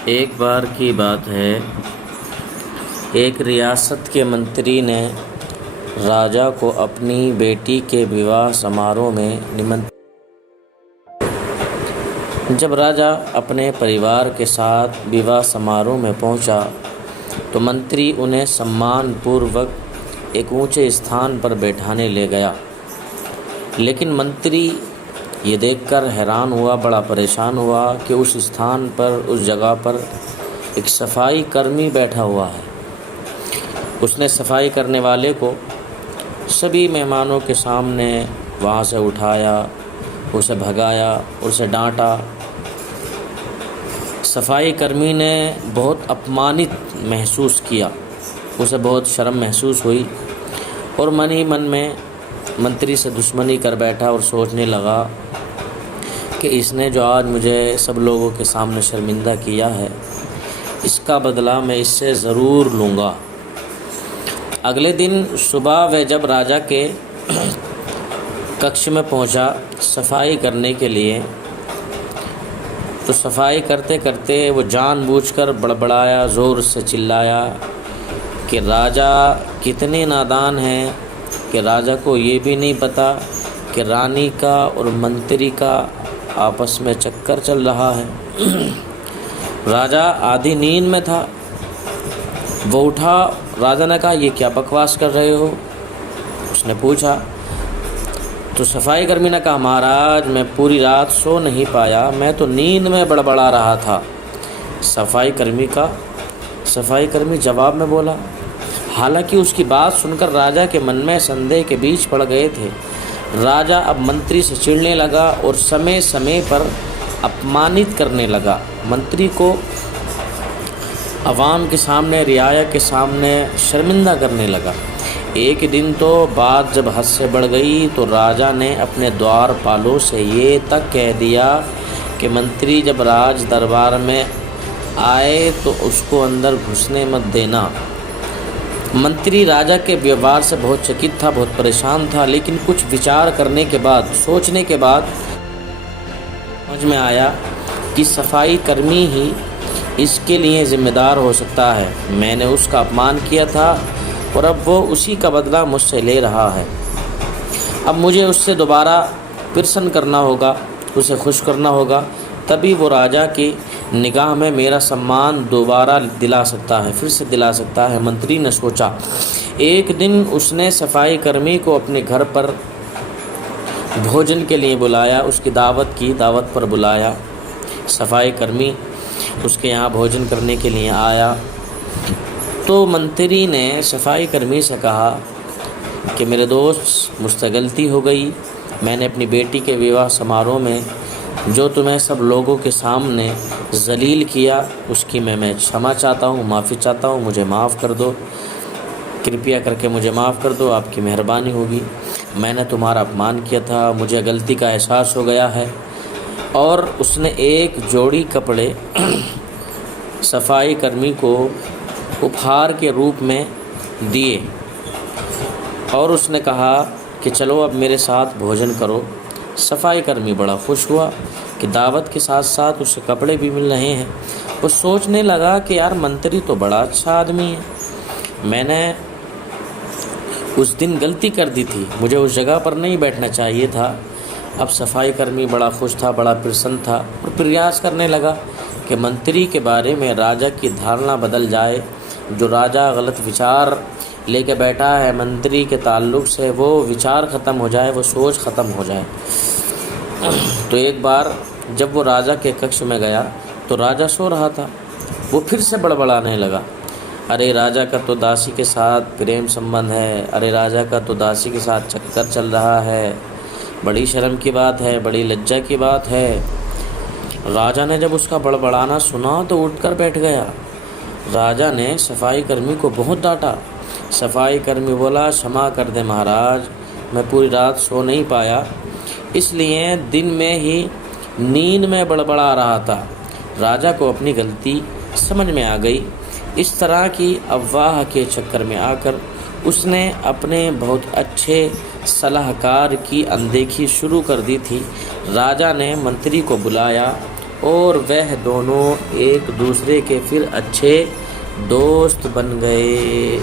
एक बार की बात है, एक रियासत के मंत्री ने राजा को अपनी बेटी के विवाह समारोह में निमंत्रित। जब राजा अपने परिवार के साथ विवाह समारोह में पहुंचा, तो मंत्री उन्हें सम्मानपूर्वक एक ऊंचे स्थान पर बैठाने ले गया। लेकिन मंत्री ये देखकर हैरान हुआ, बड़ा परेशान हुआ कि उस स्थान पर, उस जगह पर एक सफाई कर्मी बैठा हुआ है। उसने सफाई करने वाले को सभी मेहमानों के सामने वहाँ से उठाया, उसे भगाया, उसे डांटा। सफाई कर्मी ने बहुत अपमानित महसूस किया, उसे बहुत शर्म महसूस हुई और मन ही मन में मंत्री से दुश्मनी कर बैठा और सोचने लगा कि इसने जो आज मुझे सब लोगों के सामने शर्मिंदा किया है, इसका बदला मैं इससे ज़रूर लूँगा। अगले दिन सुबह वह जब राजा के कक्ष में पहुँचा सफाई करने के लिए, तो सफाई करते करते वो जानबूझकर बड़बड़ाया, ज़ोर से चिल्लाया कि राजा कितने नादान हैं कि राजा को ये भी नहीं पता कि रानी का और मंत्री का आपस में चक्कर चल रहा है। राजा आधी नींद में था। वो उठा। राजा ने कहा, ये क्या बकवास कर रहे हो? उसने पूछा। तो सफाई कर्मी ने कहा, महाराज मैं पूरी रात सो नहीं पाया, मैं तो नींद में बड़बड़ा रहा था। सफाई कर्मी जवाब में बोला। हालांकि उसकी बात सुनकर राजा के मन में संदेह के बीच पड़ गए थे। राजा अब मंत्री से चिढ़ने लगा और समय समय पर अपमानित करने लगा। मंत्री को अवाम के सामने, रियाया के सामने शर्मिंदा करने लगा। एक दिन तो बात जब हद से बढ़ गई तो राजा ने अपने द्वारपालों से ये तक कह दिया कि मंत्री जब राज दरबार में आए तो उसको अंदर घुसने मत देना। मंत्री राजा के व्यवहार से बहुत चकित था, बहुत परेशान था, लेकिन कुछ विचार करने के बाद, सोचने के बाद समझ में आया कि सफाई कर्मी ही इसके लिए जिम्मेदार हो सकता है। मैंने उसका अपमान किया था और अब वो उसी का बदला मुझसे ले रहा है। अब मुझे उससे दोबारा प्रसन्न करना होगा, उसे खुश करना होगा, तभी वो राजा की निगाह में मेरा सम्मान दोबारा दिला सकता है, फिर से दिला सकता है। मंत्री ने सोचा। एक दिन उसने सफाई कर्मी को अपने घर पर भोजन के लिए बुलाया, उसकी दावत पर बुलाया। सफाई कर्मी उसके यहाँ भोजन करने के लिए आया। तो मंत्री ने सफाई कर्मी से कहा कि मेरे दोस्त, मुझसे गलती हो गई। मैंने अपनी बेटी के विवाह समारोह में जो तुम्हें सब लोगों के सामने जलील किया, उसकी मैं क्षमा चाहता हूँ, माफ़ी चाहता हूँ। मुझे माफ़ कर दो, कृपया करके मुझे माफ़ कर दो, आपकी मेहरबानी होगी। मैंने तुम्हारा अपमान किया था, मुझे गलती का एहसास हो गया है। और उसने एक जोड़ी कपड़े सफाई कर्मी को उपहार के रूप में दिए और उसने कहा कि चलो अब मेरे साथ भोजन करो। सफाई कर्मी बड़ा खुश हुआ कि दावत के साथ साथ उसे कपड़े भी मिल रहे हैं। वो सोचने लगा कि यार मंत्री तो बड़ा अच्छा आदमी है, मैंने उस दिन गलती कर दी थी, मुझे उस जगह पर नहीं बैठना चाहिए था। अब सफाई कर्मी बड़ा खुश था, बड़ा प्रसन्न था और प्रयास करने लगा कि मंत्री के बारे में राजा की धारणा बदल जाए। जो राजा गलत विचार लेके बैठा है मंत्री के ताल्लुक़ से, वो विचार ख़त्म हो जाए, वो सोच ख़त्म हो जाए। तो एक बार जब वो राजा के कक्ष में गया तो राजा सो रहा था। वो फिर से बड़बड़ाने लगा, अरे राजा का तो दासी के साथ प्रेम संबंध है, अरे राजा का तो दासी के साथ चक्कर चल रहा है, बड़ी शर्म की बात है, बड़ी लज्जा की बात है। राजा ने जब उसका बड़बड़ाना सुना तो उठकर बैठ गया। राजा ने सफाई कर्मी को बहुत डांटा। सफाई कर्मी बोला, क्षमा कर दे महाराज, मैं पूरी रात सो नहीं पाया, इसलिए दिन में ही नींद में बड़बड़ा रहा था। राजा को अपनी गलती समझ में आ गई। इस तरह की अफवाह के चक्कर में आकर उसने अपने बहुत अच्छे सलाहकार की अनदेखी शुरू कर दी थी। राजा ने मंत्री को बुलाया और वह दोनों एक दूसरे के फिर अच्छे दोस्त बन गए।